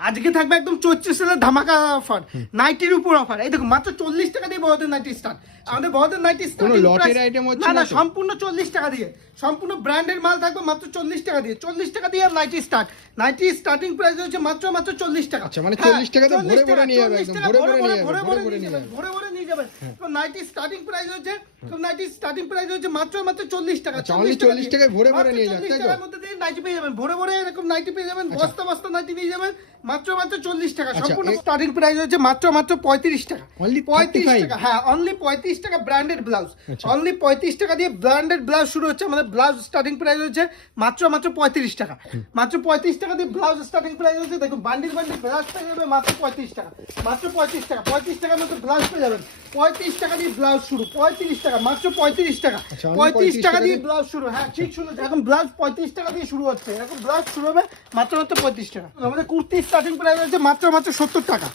আজকে থাকবে একদম চৌত্রিশ সালের ধামাকা অফার নাইটির উপর অফার এই দেখো মাত্র চল্লিশ টাকা দিয়ে বড়দের নাইটি স্টার্ট আমাদের বড়দের নাইটি স্টার্ট লটের item হচ্ছে না না না সম্পূর্ণ চল্লিশ টাকা দিয়ে। সম্পূর্ণ ব্র্যান্ডের মাল থাকবে মাত্র চল্লিশ টাকা দিয়ে। চল্লিশ টাকা দিয়ে nighty start nighty starting price হচ্ছে মাত্র মাত্র টাকা। আচ্ছা, মানে 40 টাকাতে ভরে ভরে নিয়ে যাবে একদম, ভরে ভরে নিয়ে যাবে, ভরে ভরে নিয়ে নিয়ে ভরে ভরে নিয়ে যাবেন তো নাইটি স্টার্টিং প্রাইস হচ্ছে তো নাইটি স্টার্টিং প্রাইস হচ্ছে মাত্র মাত্র চল্লিশ টাকা আচ্ছা, 40 টাকায় ভরে ভরে নিয়ে যাচ্ছে, যাচ্ছে টাকার মধ্যে দিয়ে নাইটি পেয়ে যাবেন ভরে ভরে এরকম নাইটি পেয়ে যাবেন বস্তা বস্তা নাইটি পেয়ে যাবেন মাত্র মাত্র চল্লিশ টাকা। আচ্ছা, সম্পূর্ণ স্টার্টিং প্রাইস হচ্ছে মাত্র মাত্র পঁয়ত্রিশ টাকা। Only পঁয়ত্রিশ 35? টাকা হ্যাঁ অনলি পঁয়ত্রিশ টাকা ব্র্যান্ডেড ব্লাউজ। অনলি পঁয়ত্রিশ টাকা দিয়ে ব্র্যান্ডেড ব্লাউজ শুরু হচ্ছে। আমাদের ব্লাউজ স্টার্টিং প্রাইস হচ্ছে মাত্র মাত্র পঁয়ত্রিশ টাকা। মাত্র পঁয়ত্রিশ টাকা দিয়ে ব্লাউজ স্টার্টিং প্রাইস হচ্ছে দেখুন বান্ডিল বান্ডিল ব্লাউজ পেয়ে যাবে মাত্র পঁয়ত্রিশ টাকা। মাত্র পঁয়ত্রিশ টাকা। পঁয়ত্রিশ টাকার মধ্যে ব্লাউজ পেয়ে যাবেন। পঁয়ত্রিশ টাকা দিয়ে ব্লাউজ শুরু। পঁয়ত্রিশ টাকা মাত্র পঁয়ত্রিশ টাকা। আচ্ছা, পঁয়ত্রিশ টাকা দিয়ে? ব্লাউজ শুরু। হ্যাঁ ঠিক শুরু এখন ব্লাউজ পঁয়ত্রিশ টাকা দিয়ে শুরু হচ্ছে। এখন ব্লাউজ শুরু হবে মাত্র মাত্র পঁয়ত্রিশ টাকা। আমাদের কুর্তি স্টার্টিং প্রাইস হচ্ছে মাত্র মাত্র সত্তর টাকা।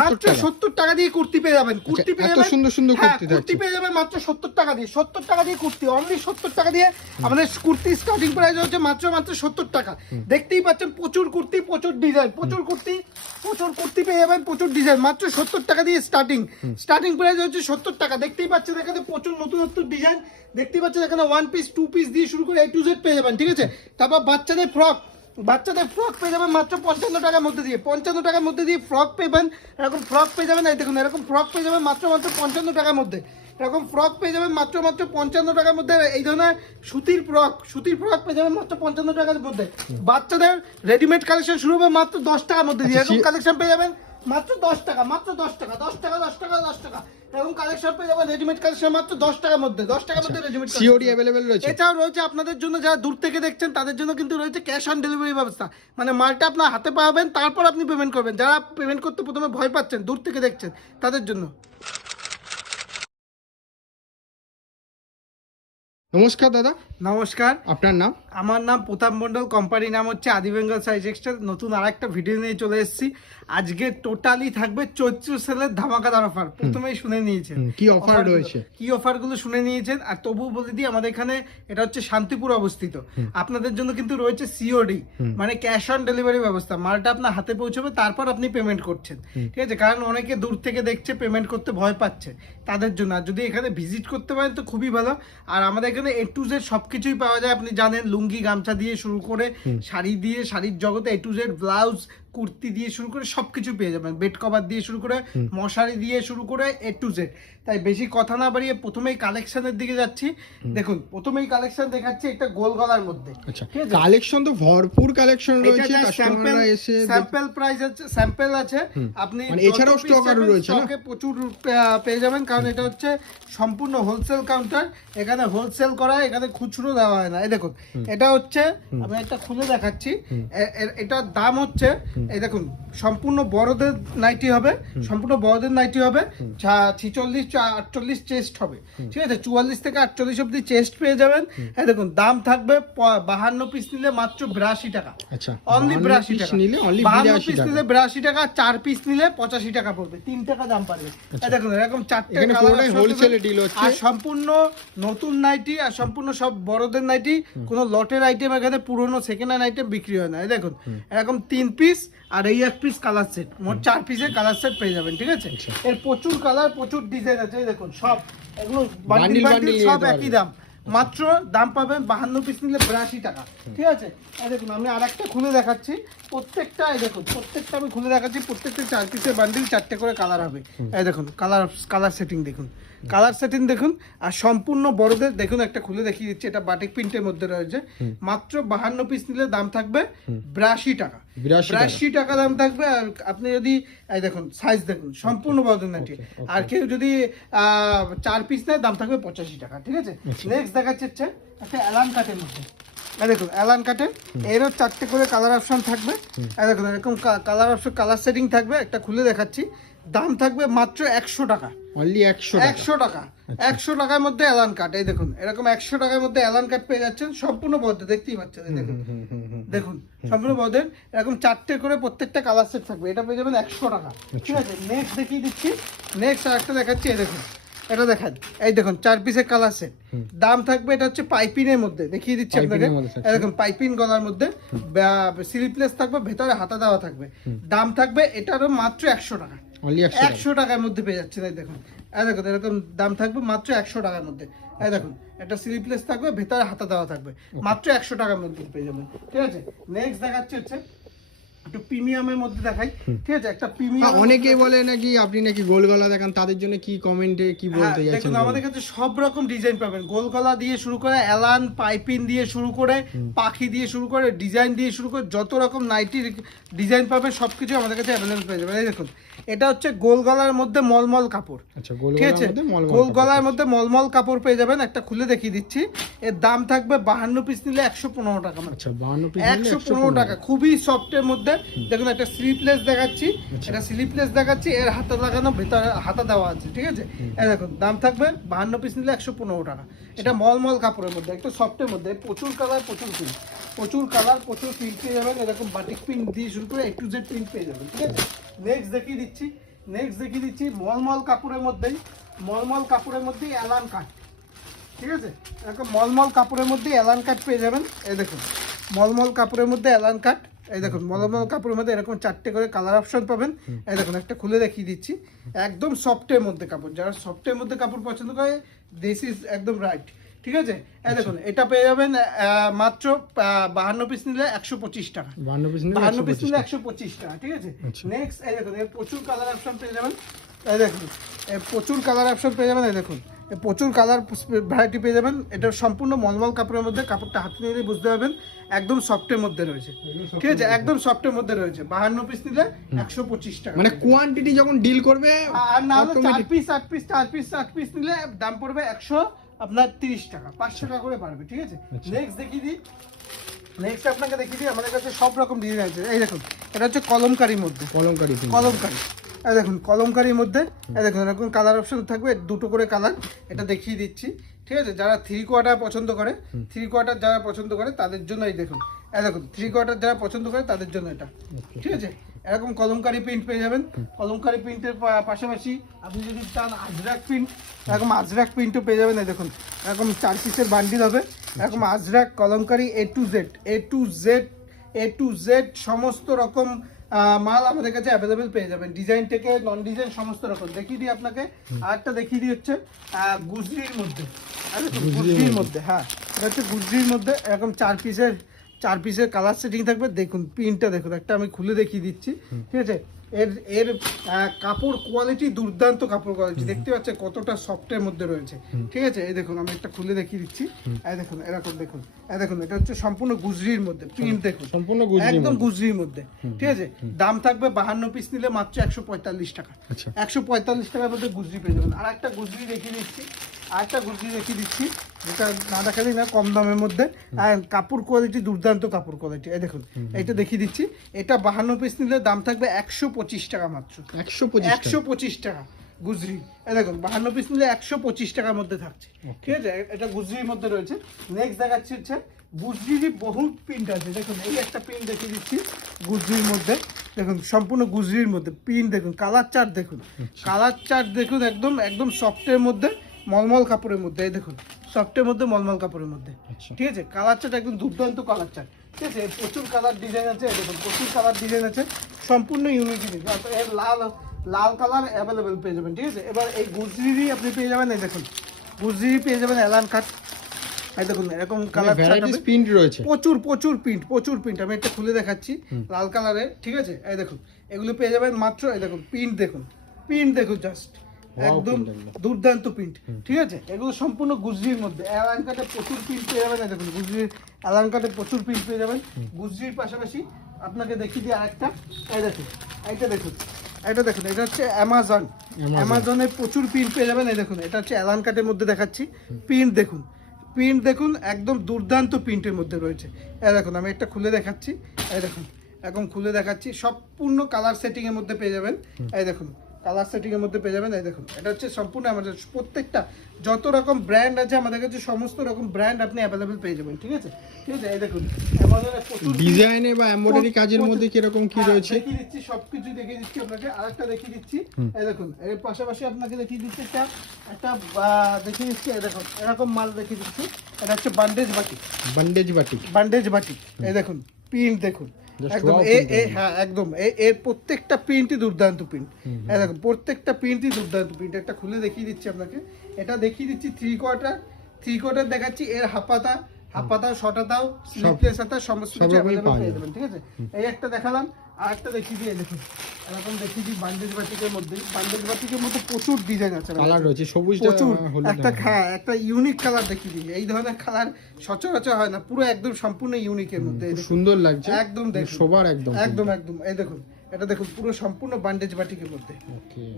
মাত্র সত্তর টাকা দিয়ে কুর্তি পেয়ে যাবেন। কুর্তি পেয়ে যাবেন সুন্দর সুন্দর হ্যাঁ, কুর্তি কুর্তি পেয়ে যাবেন মাত্র সত্তর টাকা দিয়ে। সত্তর টাকা দিয়ে কুর্তি অনলি সত্তর টাকা দিয়ে আমাদের কুর্তি স্টার্টিং প্রাইস হচ্ছে মাত্র মাত্র সত্তর টাকা। দেখতেই পাচ্ছেন প্রচুর কুর্তি প্রচুর ডিজাইন প্রচুর কুর্তি প্রচুর কুর্তি পেয়ে যাবেন প্রচুর ডিজাইন মাত্র সত্তর টাকা দিয়ে স্টার্টিং স্টার্টিং প্রাইস হচ্ছে সত্তর টাকা। দেখতেই পাচ্ছেন এখানে প্রচুর নতুন নতুন ডিজাইন দেখতেই পাচ্ছেন এখানে ওয়ান পিস টু পিস দিয়ে শুরু করে এ টু জেড পেয়ে যাবেন ঠিক আছে? তারপর বাচ্চাদের ফ্রক বাচ্চাদের ফ্রক পেয়ে যাবেন মাত্র পঞ্চান্ন টাকার মধ্যে দিয়ে। পঞ্চান্ন টাকার মধ্যে দিয়ে ফ্রক পেবেন এরকম ফ্রক পেয়ে যাবেন এই দেখুন এরকম ফ্রক পেয়ে যাবেন মাত্র মাত্র পঞ্চান্ন টাকার মধ্যে। এরকম ফ্রক পেয়ে যাবেন মাত্র মাত্র পঞ্চান্ন টাকার মধ্যে এই ধরনের সুতির ফ্রক সুতির ফ্রক পেয়ে যাবেন মাত্র পঞ্চান্ন টাকার মধ্যে। বাচ্চাদের রেডিমেড কালেকশন শুরু হবে মাত্র দশ টাকার মধ্যে দিয়ে। আচ্ছা, এরকম কালেকশন পেয়ে যাবেন মাত্র দশ টাকা মাত্র দশ টাকা দশ টাকা দশ টাকা দশ টাকা। এবং কালেকশন পেয়ে যাবেন রেডিমেড কালেকশন মাত্র দশ টাকার মধ্যে দশ টাকার মধ্যে রেডিমেড সিওডি অ্যাভেলেবেল রয়েছে? এছাড়াও রয়েছে আপনাদের জন্য যারা দূর থেকে দেখছেন তাদের জন্য কিন্তু রয়েছে ক্যাশ অন ডেলিভারি ব্যবস্থা। মানে মালটা আপনার হাতে পাবেন তারপর আপনি পেমেন্ট করবেন। যারা পেমেন্ট করতে প্রথমে ভয় পাচ্ছেন দূর থেকে দেখছেন তাদের জন্য। নমস্কার দাদা। নমস্কার। আপনার নাম? আমার নাম প্রতাপ মণ্ডল কোম্পানির নাম হচ্ছে আদি বেঙ্গল সাইজ এক্সট্রা নতুন আর একটা ভিডিও নিয়ে চলে এসেছি। আজকে টোটালি থাকবে চৈত্র সেলের ধামাকাদার অফার প্রথমেই শুনে নিয়েছেন। কি অফার। রয়েছে? কি অফারগুলো শুনে নিয়েছেন? আর তবুও বলে দিই আমাদের এখানে এটা হচ্ছে শান্তিপুর অবস্থিত। আপনাদের জন্য কিন্তু রয়েছে সিওডি মানে ক্যাশ অন ডেলিভারি ব্যবস্থা। মালটা আপনার হাতে পৌঁছবে তারপর আপনি পেমেন্ট করছেন। ঠিক আছে? কারণ অনেকে দূর থেকে দেখছে পেমেন্ট করতে ভয় পাচ্ছে তাদের জন্য। আর যদি এখানে ভিজিট করতে পারেন তো খুবই ভালো। আর আমাদের এখানে এ টু জেড সবকিছুই পাওয়া যায়। আপনি জানেন লুঙ্গি গামছা দিয়ে শুরু করে শাড়ি দিয়ে শাড়ির জগতে A to Z blouse kurti দিয়ে শুরু করে সবকিছু পেয়ে যাবেন। বেড কভার দিয়ে শুরু করে মশারি দিয়ে শুরু করে এ টু জেড। তাই বেশি কথা না বাড়িয়ে প্রথমেই কালেকশনের দিকে যাচ্ছি। দেখুন প্রথমেই কালেকশন দেখাচ্ছি একটা গোল গলার মধ্যে। আচ্ছা কালেকশন তো ভরপুর কালেকশন রয়েছে স্যাম্পল এসে স্যাম্পল প্রাইস আছে স্যাম্পল আছে। আপনি মানে এছাড়াও stock আরও রয়েছে stock প্রচুর পেয়ে যাবেন কারণ এটা হচ্ছে সম্পূর্ণ হোলসেল কাউন্টার এখানে হোলসেল করা হয়, এখানে খুচরো দেওয়া হয় না। এই দেখুন এটা হচ্ছে আমি একটা খুলে দেখাচ্ছি। এ- এ- এটার দাম হচ্ছে এই দেখুন সম্পূর্ণ বড়দের নাইটি হবে সম্পূর্ণ বড়দের নাইটি হবে ছিচল্লিশ আটচল্লিশ চেস্ট হবে। ঠিক আছে চুয়াল্লিশ থেকে আটচল্লিশ অব্দি চেস্ট পেয়ে যাবেন। এই দেখুন দাম থাকবে বাহান্ন পিস নিলে মাত্র বিরাশি টাকা। আচ্ছা অনলি বিরাশি টাকা। নিলে বাহান্ন পিস নিলে বিরাশি টাকা চার পিস নিলে পঁচাশি টাকা পড়বে। তিন টাকা দাম পারবে। এই দেখুন এরকম চারটে। আর সম্পূর্ণ নতুন নাইটি আর সম্পূর্ণ সব বড়দের নাইটি কোনো লটের আইটেম এখানে পুরনো সেকেন্ড হ্যান্ড আইটেম বিক্রি হয় না। এই দেখুন এরকম তিন পিস আর এই এক পিস কালার সেট মোট চার পিসের কালার সেট পেয়ে যাবেন ঠিক আছে? আচ্ছা। এর প্রচুর কালার প্রচুর ডিজাইন আছে দেখুন সব এগুলো বান্ডিল বান্ডিল সব একই দাম। মাত্র দাম পাবেন বাহান্ন পিস নিলে বিরাশি টাকা ঠিক আছে? দেখুন আমি আরেকটা খুলে দেখাচ্ছি। প্রত্যেকটা এই দেখুন প্রত্যেকটা আমি খুলে দেখাচ্ছি প্রত্যেকটা চার পিসের বান্ডিল চারটে করে কালার হবে। এই দেখুন কালার কালার সেটিং দেখুন। কালার সেটিং দেখুন আর সম্পূর্ণ বড়দের দেখুন একটা খুলে দেখিয়ে দিচ্ছি এটা বাটিক প্রিন্টের মধ্যে রয়েছে। মাত্র বাহান্ন পিস নিলে দাম থাকবে বিরাশি টাকা। বিরাশি টাকা। দাম থাকবে আর আপনি যদি এই দেখুন সাইজ দেখুন সম্পূর্ণ বড়দের নাটি। আর কেউ যদি আহ, চার পিস নেয় দাম থাকবে পঁচাশি টাকা ঠিক আছে? নেক্সট দেখাচ্ছে হচ্ছে একটা অ্যালান কাটের মধ্যে। দেখুন অ্যালান কাটে এরও চারটে করে কালার অপশন থাকবে। দেখুন এরকম কালার অপশন কালার সেটিং থাকবে। একটা খুলে দেখাচ্ছি। দাম থাকবে মাত্র একশো টাকা। অনলি একশো টাকা। একশো টাকা। একশো টাকার মধ্যে অ্যালান কাট এই দেখুন এরকম একশো টাকার মধ্যে অ্যালান কাট পেয়ে যাচ্ছেন সম্পূর্ণ বদ্ধ দেখতেই পাচ্ছেন দেখুন। দেখুন সম্পূর্ণ বদের এরকম চারটে করে প্রত্যেকটা কালার সেট থাকবে এটা পেয়ে যাবেন একশো টাকা। ঠিক আছে নেক্সট দেখিয়ে দিচ্ছি নেক্সট আরেকটা দেখাচ্ছি এই দেখুন এটা দেখেন এই দেখুন চার পিসের কালার সেট দাম থাকবে এটা হচ্ছে পাইপিনের মধ্যে দেখিয়ে দিচ্ছি আপনাকে থাকছে। দেখুন পাইপিন গলার মধ্যে স্লিপলেস থাকবে ভেতরে হাতা দেওয়া থাকবে। দাম থাকবে এটারও মাত্র একশো টাকা। একশো টাকার মধ্যে পেয়ে যাচ্ছে তাই দেখুন। এই দেখুন এরকম দাম থাকবে মাত্র একশো টাকার মধ্যে। এই দেখুন একটা স্লিপলেস থাকবে ভেতরে হাতা দেওয়া থাকবে। মাত্র একশো টাকার মধ্যে পেয়ে যাবেন ঠিক আছে? নেক্সট দেখাচ্ছে হচ্ছে একটু প্রিমিয়ামের মধ্যে দেখাই। ঠিক আছে? একটা প্রিমিয়াম অনেকেই বলে নাকি আপনি নাকি গোল গলা দেখান তাদের জন্য কি কমেন্টে কি বলতে হ্যাঁ, চাইছেন দেখুন আমাদের কাছে সব রকম ডিজাইন পাবেন। গোল গলা দিয়ে শুরু করে অ্যালান পাইপিন দিয়ে শুরু করে পাখি দিয়ে শুরু করে ডিজাইন দিয়ে শুরু করে যত রকম নাইটির ডিজাইন পাবেন সব কিছু আমাদের কাছে অ্যাভেলেবল পেয়ে যাবেন। এই দেখুন এটা হচ্ছে গোল গলার মধ্যে মলমল কাপড়। আচ্ছা গোল ঠিক আছে? গোল গলার মধ্যে মলমল কাপড় পেয়ে যাবেন একটা খুলে দেখিয়ে দিচ্ছি। এর দাম থাকবে বাহান্ন পিস নিলে একশো পনেরো টাকা। আচ্ছা বাহান্ন পিস একশো পনেরো টাকা খুবই সফটের মধ্যে দেখুন একটা স্লিপলেস দেখাচ্ছি। আচ্ছা। এটা স্লিপলেস দেখাচ্ছি। এর হাতা লাগানো ভেতরে হাতা দেওয়া আছে ঠিক আছে? এই দেখুন দাম থাকবে বাহান্ন পিস নিলে একশো পনেরো টাকা। এটা মলমল কাপড়ের মধ্যে একটু সফটের মধ্যে। প্রচুর কালার প্রচুর প্রিন্ট প্রচুর কালার প্রচুর প্রিন্ট পেয়ে যাবেন। এরকম বাটিক প্রিন্ট দিয়ে শুরু করে একটু জেড প্রিন্ট পেয়ে যাবেন ঠিক আছে? নেক্সট দেখিয়ে দিচ্ছি। নেক্সট দেখিয়ে দিচ্ছি মলমল কাপড়ের মধ্যেই। মলমল কাপড়ের মধ্যেই অ্যালান কাট ঠিক আছে? এরকম মলমল কাপড়ের মধ্যে অ্যালান কাট পেয়ে যাবেন। এই দেখুন মলমল কাপড়ের মধ্যে অ্যালান কাট এই দেখুন মলমল কাপড়ের মধ্যে এরকম চারটে করে কালার অপশন পাবেন। এই দেখুন, একটা খুলে দেখিয়ে দিচ্ছি। একদম সফটের মধ্যে কাপড়। যারা সফটের মধ্যে কাপড় পছন্দ করে দিস ইজ একদম রাইট ঠিক আছে? এই দেখুন এটা পেয়ে যাবেন মাত্র বাহান্ন পিস নিলে একশো পঁচিশ টাকা। বাহান্ন পিস নিলে বাহান্ন পিস নিলে একশো পঁচিশ টাকা ঠিক আছে? আচ্ছা। নেক্সট এই দেখুন এর প্রচুর কালার অপশন পেয়ে যাবেন। এই দেখুন এর প্রচুর কালার অপশন পেয়ে যাবেন এই দেখুন। প্রচুর কালার ভ্যারাইটি পেয়ে যাবেন। এটা সম্পূর্ণ মলমল কাপড়ের মধ্যে কাপড়টা হাতে নিলে বুঝতে পারবেন একদম সফটের মধ্যে রয়েছে। ঠিক আছে? একদম সফটের মধ্যে রয়েছে। বাহান্ন পিস নিলে একশো পঁচিশ টাকা। মানে কোয়ান্টিটি যখন ডিল করবে আর না হলে চার পিস আট পিস চার পিস আট পিস নিলে দাম পড়বে একশো আপনার তিরিশ টাকা পাঁচ টাকা করে পারবে ঠিক আছে? আচ্ছা। নেক্সট দেখিয়ে দিই। নেক্সট আপনাকে দেখিয়ে দিই আমাদের কাছে সব রকম ডিজাইন আছে। এই দেখুন এটা হচ্ছে কলমকারির মধ্যে। কলমকারি। কলমকারি। দেখুন কলমকারির মধ্যে দেখুন এরকম কালার অপশন থাকবে দুটো করে কালার এটা দেখিয়ে দিচ্ছি ঠিক আছে? যারা থ্রি কোয়ার্টার পছন্দ করে থ্রি কোয়ার্টার যারা পছন্দ করে তাদের জন্য এই দেখুন। এই দেখুন থ্রি কোয়ার্টার যারা পছন্দ করে তাদের জন্য এটা ঠিক আছে? এরকম কলমকারি প্রিন্ট পেয়ে যাবেন। কলমকারি প্রিন্টের পাশাপাশি আপনি যদি চান আজরাক প্রিন্ট এরকম আজরাক প্রিন্টও পেয়ে যাবেন। এই দেখুন এরকম চার পিসের বান্ডিল হবে। এরকম Ajrak Kalamkari A to Z A to Z A to Z সমস্ত রকম মাল আমাদের কাছে অ্যাভেলেবেল পেয়ে যাবেন। ডিজাইন থেকে নন ডিজাইন সমস্ত রকম। দেখিয়ে দিই আপনাকে। আরেকটা দেখিয়ে দিই হচ্ছে গুজরির মধ্যে। আর গুজরির মধ্যে। হ্যাঁ। এটা হচ্ছে গুজরির মধ্যে এরকম চার পিসের চার পিসের কালার সেটিং থাকবে। দেখুন প্রিন্টটা দেখুন একটা আমি খুলে দেখিয়ে দিচ্ছি। ঠিক আছে? এর এর কাপড় কোয়ালিটি দুর্দান্ত কাপড় কোয়ালিটি দেখতে পাচ্ছেন কতটা সফটের মধ্যে রয়েছে। ঠিক আছে? এই দেখুন আমি একটা খুলে দেখিয়ে দিচ্ছি। এই দেখুন এরকম দেখুন। এই দেখুন এটা হচ্ছে সম্পূর্ণ গুজরির মধ্যে প্রিন্ট দেখুন। সম্পূর্ণ একদম গুজরির মধ্যে। ঠিক আছে? দাম থাকবে বাহান্ন পিস নিলে মাত্র একশো পঁয়তাল্লিশ টাকা। আচ্ছা। একশো পঁয়তাল্লিশ টাকার মধ্যে গুজরি পেয়ে যাবেন। আর একটা গুজরি দেখিয়ে দিচ্ছি। আর একটা গুজরি দেখিয়ে দিচ্ছি যেটা না দেখালেই না কম দামের মধ্যে। কাপড় কোয়ালিটি দুর্দান্ত কাপড় কোয়ালিটি এই দেখুন এইটা দেখিয়ে দিচ্ছি। এটা বাহান্ন পিস নিলে দাম থাকবে একশো পঁচিশ টাকা মাত্র। একশো পঁচিশ একশো পঁচিশ টাকা গুজরি। এই দেখুন বাহান্ন পিস নিলে একশো পঁচিশ টাকার মধ্যে থাকছে। ঠিক আছে? এটা গুজরির মধ্যে রয়েছে। নেক্সট দেখাচ্ছি হচ্ছে গুজরিরই বহু প্রিন্ট আছে। দেখুন এই একটা প্রিন্ট দেখিয়ে দিচ্ছি গুজরির মধ্যে। দেখুন সম্পূর্ণ গুজরির মধ্যে। প্রিন্ট দেখুন কালার চার্ট দেখুন। কালার চার্ট দেখুন একদম একদম সফটের মধ্যে। মলমল কাপড়ের মধ্যে এই দেখুন সফটের মধ্যে মলমল কাপড়ের মধ্যে। আচ্ছা। ঠিক আছে? কালার চার্ট একদম দুর্দান্ত কালার চার্ট ঠিক আছে? প্রচুর কালার ডিজাইন আছে এই দেখুন প্রচুর কালার ডিজাইন আছে। সম্পূর্ণ ইউনিক জিনিস। এর লাল লাল কালার অ্যাভেলেবেল পেয়ে যাবেন ঠিক আছে? এবার এই গুজরিরই আপনি পেয়ে যাবেন এই দেখুন। গুজরি পেয়ে যাবেন অ্যালান কাট এই দেখুন এরকম কালার প্রিন্ট রয়েছে। প্রচুর প্রচুর প্রিন্ট প্রচুর প্রিন্ট আমি একটা খুলে দেখাচ্ছি লাল কালারের ঠিক আছে? এই দেখুন এগুলো পেয়ে যাবেন মাত্র এই দেখুন প্রিন্ট দেখুন। প্রিন্ট দেখুন জাস্ট একদম দুর্দান্ত প্রিন্ট ঠিক আছে? এগুলো সম্পূর্ণ গুজরির মধ্যে। অ্যালান কাটে প্রচুর প্রিন্ট পেয়ে যাবেন দেখুন গুজরির অ্যালান কাটে প্রচুর প্রিন্ট পেয়ে যাবেন। গুজরির পাশাপাশি আপনাকে দেখিয়ে দিই আরেকটা। এই দেখুন এইটা দেখুন এটা দেখুন এটা হচ্ছে অ্যামাজন অ্যামাজনে প্রচুর প্রিন্ট পেয়ে যাবেন এই দেখুন এটা হচ্ছে অ্যালান কাটের মধ্যে দেখাচ্ছি। প্রিন্ট দেখুন প্রিন্ট দেখুন একদম দুর্দান্ত প্রিন্টের মধ্যে রয়েছে। এই দেখুন আমি একটা খুলে দেখাচ্ছি এই দেখুন এখন খুলে দেখাচ্ছি সম্পূর্ণ কালার সেটিং এর মধ্যে পেয়ে যাবেন। এই দেখুন কালার সেটিং এর মধ্যে পেয়ে যাবেন এই দেখুন। এটা হচ্ছে সম্পূর্ণ আমাদের প্রত্যেকটা যত রকম ব্র্যান্ড আছে আমাদের কাছে সমস্ত রকম ব্র্যান্ড আপনি অ্যাভেলেবেল পেয়ে যাবেন ঠিক আছে? ঠিক আছে এই দেখুন। ডিজাইনে বা এমব্রয়ডারি কাজের মধ্যে কীরকম কি হ্যাঁ, রয়েছে? দেখিয়ে দিচ্ছি সবকিছু দেখিয়ে দিচ্ছি আপনাকে আরেকটা দেখিয়ে দিচ্ছি। এই দেখুন এর পাশাপাশি আপনাকে দেখিয়ে দিচ্ছি একটা একটা দেখিয়ে দিচ্ছি এই দেখুন এরকম মাল দেখিয়ে দিচ্ছি। এটা হচ্ছে বান্ডেজ বাটি বান্ডেজ বাটি বান্ডেজ বাটি এই দেখুন প্রিন্ট দেখুন। একদম এ হ্যাঁ একদম। এর প্রত্যেকটা প্রিন্টই দুর্দান্ত প্রিন্ট দেখুন প্রত্যেকটা প্রিন্টই দুর্দান্ত প্রিন্ট একটা খুলে দেখিয়ে দিচ্ছি আপনাকে। এটা দেখিয়ে দিচ্ছি থ্রি কোয়ার্টার থ্রি কোয়ার্টার দেখাচ্ছি এর হাফাতা হাফাতা শটাতাও স্লিপলেস হাতা সমস্ত কিছু অ্যাভেলেবল পেয়ে যাবেন ঠিক আছে? এই একটা দেখালাম। আর একটা দেখিয়ে দিয়ে দেখুন এরকম দেখিয়ে দিই বান্ডেজ বাটিকের মধ্যে বান্ডেজ বাটিকের মধ্যে প্রচুর ডিজাইন আছে কালার রয়েছে সবুজটা প্রচুর। একটা হ্যাঁ একটা ইউনিক কালার দেখিয়ে দিই। এই ধরনের কালার সচরাচর হয় না পুরো একদম সম্পূর্ণ ইউনিকের মধ্যে দেখুন। সুন্দর লাগছে একদম দেখুন। সবার একদম একদম একদম এই দেখুন এটা দেখুন পুরো সম্পূর্ণ বান্ডেজ বাটিকের মধ্যে।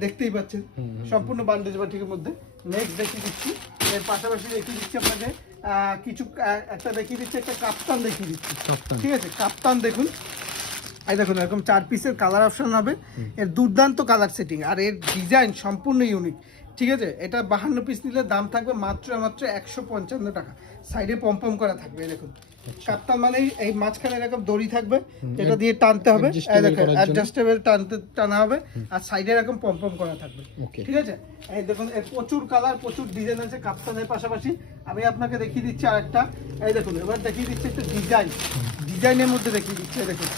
দেখতেই পাচ্ছেন। সম্পূর্ণ বান্ডেজ বাটিকের মধ্যে। নেক্সট দেখিয়ে দিচ্ছি এর পাশাপাশি দেখিয়ে দিচ্ছি আপনাকে আহ, কিছু একটা দেখিয়ে দিচ্ছি একটা কাপ্তান দেখিয়ে দিচ্ছি। ঠিক আছে কাপ্তান দেখুন। এই দেখুন এরকম চার পিসের কালার অপশন হবে। এর দুর্দান্ত কালার সেটিং আর এর ডিজাইন সম্পূর্ণ ইউনিক ঠিক আছে? এটা বাহান্ন পিস নিলে দাম থাকবে মাত্র মাত্র একশো পঞ্চান্ন টাকা। সাইডে পম্পম করা থাকবে দেখুন। কাপ্তান মানে এই মাঝখানে এরকম দড়ি থাকবে যেটা দিয়ে টানতে হবে। অ্যাডজাস্টেবল টানতে টানা হবে। আর সাইডে এরকম পম্পম করা থাকবে। ঠিক আছে? এই দেখুন এর প্রচুর কালার প্রচুর ডিজাইন আছে কাপ্তানের পাশাপাশি। আমি আপনাকে দেখিয়ে দিচ্ছি আরেকটা। এই দেখুন এবার দেখিয়ে দিচ্ছি একটা ডিজাইন ডিজাইনের মধ্যে দেখিয়ে দিচ্ছি দেখুন।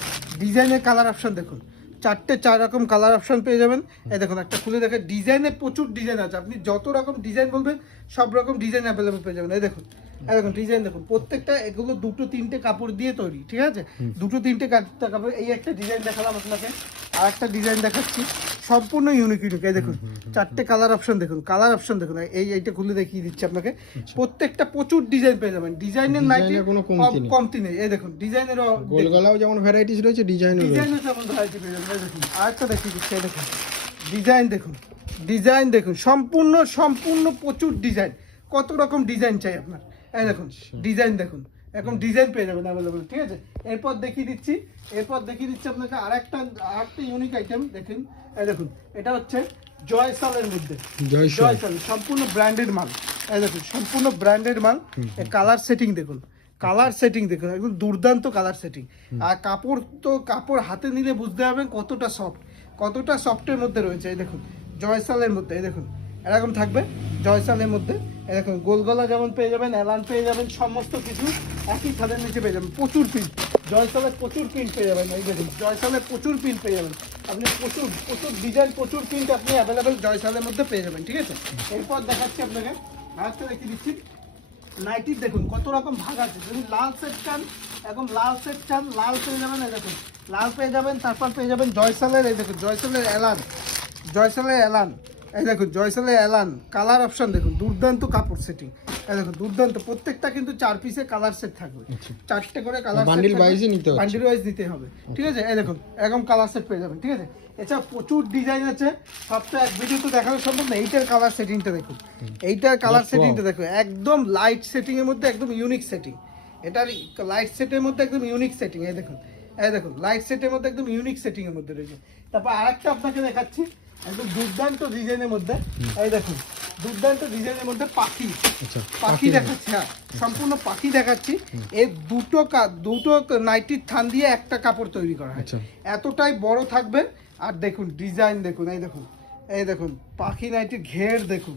ডিজাইনের কালার অপশন দেখুন। চারটে চার রকম কালার অপশন পেয়ে যাবেন। এই দেখুন, একটা খুলে দেখে ডিজাইনে প্রচুর ডিজাইন আছে। আপনি যত রকম ডিজাইন বলবেন, সব রকম ডিজাইন অ্যাভেলেবল পেয়ে যাবেন। এই দেখুন দেখুন ডিজাইন দেখুন প্রত্যেকটা এগুলো দুটো তিনটে কাপড় দিয়ে তৈরি ঠিক আছে? দুটো তিনটে কাপড় এই একটা ডিজাইন দেখালাম আপনাকে আর একটা ডিজাইন দেখাচ্ছি সম্পূর্ণ ইউনিক ইউনিক এই দেখুন চারটে কালার অপশন দেখুন কালার অপশন দেখুন এই এইটা খুলে দেখিয়ে দিচ্ছি আপনাকে। প্রত্যেকটা প্রচুর ডিজাইন পেয়ে যাবেন ডিজাইনের নাইটি কোনো কমতি নেই। এই দেখুন ডিজাইনেরও গোল গলাও যেমন ভ্যারাইটিস রয়েছে ডিজাইনও ডিজাইনের যেমন ভ্যারাইটি পেয়ে যাবেন এই দেখুন। আরেকটা দেখিয়ে দিচ্ছি এই দেখুন। ডিজাইন দেখুন ডিজাইন দেখুন সম্পূর্ণ সম্পূর্ণ প্রচুর ডিজাইন কত রকম ডিজাইন চাই আপনার? এই দেখুন ডিজাইন দেখুন। এখন ডিজাইন পেয়ে যাবেন অ্যাভেলেবল ঠিক আছে? এরপর দেখিয়ে দিচ্ছি এরপর দেখিয়ে দিচ্ছি আপনাকে আরেকটা আরেকটা ইউনিক আইটেম দেখুন। এই দেখুন এটা হচ্ছে জয়সালের মধ্যে। জয়সল। সম্পূর্ণ ব্র্যান্ডেড মাল। এই দেখুন সম্পূর্ণ ব্র্যান্ডেড মাল। কালার সেটিং দেখুন। কালার সেটিং দেখুন একদম দুর্দান্ত কালার সেটিং আর কাপড় তো কাপড় হাতে নিলে বুঝতে পারবেন কতটা সফট কতটা সফটের মধ্যে রয়েছে। এই দেখুন জয়সালের মধ্যে এই দেখুন। এরকম থাকবে, জয়সালের মধ্যে। এরকম গোলগলা যেমন পেয়ে যাবেন অ্যালান পেয়ে যাবেন, সমস্ত কিছু একই ছাদের নিচে পেয়ে যাবেন। প্রচুর প্রিন্ট জয়সালের প্রচুর প্রিন্ট পেয়ে যাবেন, এই দেখুন জয়সালের প্রচুর প্রিন্ট পেয়ে যাবেন। আপনি প্রচুর প্রচুর ডিজাইন প্রচুর প্রিন্ট আপনি অ্যাভেলেবেল জয়সালের মধ্যে পেয়ে যাবেন, ঠিক আছে? এরপর দেখাচ্ছি আপনাকে আরেকটা দেখিয়ে দিচ্ছি। নাইটির দেখুন, কত রকম ভাগ আছে। যদি লাল সেট চান এখন লাল সেট চান, লাল পেয়ে যাবেন, এই দেখুন। লাল পেয়ে যাবেন, তারপর পেয়ে যাবেন জয়সালের, এই দেখুন, জয়সালের অ্যালান জয়সালের এলান। এই দেখুন জয়সালের এলান কালার অপশন দেখুন দুর্দান্ত কাপড় সেটিং এই দেখুন দুর্দান্ত প্রত্যেকটা কিন্তু চার পিসের কালার সেট থাকবে। চারটে করে কালার Bundle wise ই নিতে হচ্ছে। বান্ডিল ওয়াইজ নিতে হবে। ঠিক আছে? এই দেখুন এরকম কালার সেট পেয়ে যাবেন ঠিক আছে? এছাড়া প্রচুর ডিজাইন আছে। সবটা এক ভিডিও তো দেখানো সম্ভব না এইটার কালার সেটিংটা দেখুন। এইটার কালার সেটিংটা দেখুন একদম লাইট সেটিং এর মধ্যে একদম ইউনিক সেটিং এটার লাইট সেটের মধ্যে একদম ইউনিক সেটিং এই দেখুন। এই দেখুন লাইট সেটের মধ্যে একদম ইউনিক সেটিং এর মধ্যে রয়েছে। তারপর আরেকটা আপনাকে দেখাচ্ছি একদম দুর্দান্ত ডিজাইনের মধ্যে। এই দেখুন দুর্দান্ত ডিজাইনের মধ্যে পাখি। আচ্ছা পাখি দেখাচ্ছি হ্যাঁ সম্পূর্ণ পাখি দেখাচ্ছি। এর দুটো কা- দুটো নাইটির থান দিয়ে একটা কাপড় তৈরি করা হয়। আচ্ছা। এতটাই বড় থাকবে। আর দেখুন ডিজাইন দেখুন এই দেখুন। এই দেখুন পাখি নাইটির ঘের দেখুন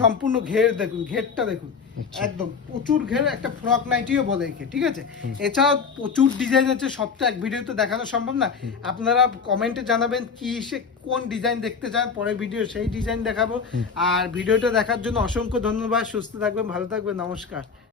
সম্পূর্ণ ঘের দেখুন ঘেরটা দেখুন আচ্ছা। একদম প্রচুর ঘের একটা ফ্রক নাইটিও বলে একে ঠিক আছে? এছাড়াও প্রচুর ডিজাইন আছে সবটা এক ভিডিওতে দেখানো সম্ভব না। আপনারা কমেন্টে জানাবেন কি সে কোন ডিজাইন দেখতে চান পরের ভিডিও সেই ডিজাইন দেখাবো। আর ভিডিওটা দেখার জন্য অসংখ্য ধন্যবাদ সুস্থ থাকবেন ভালো থাকবেন নমস্কার।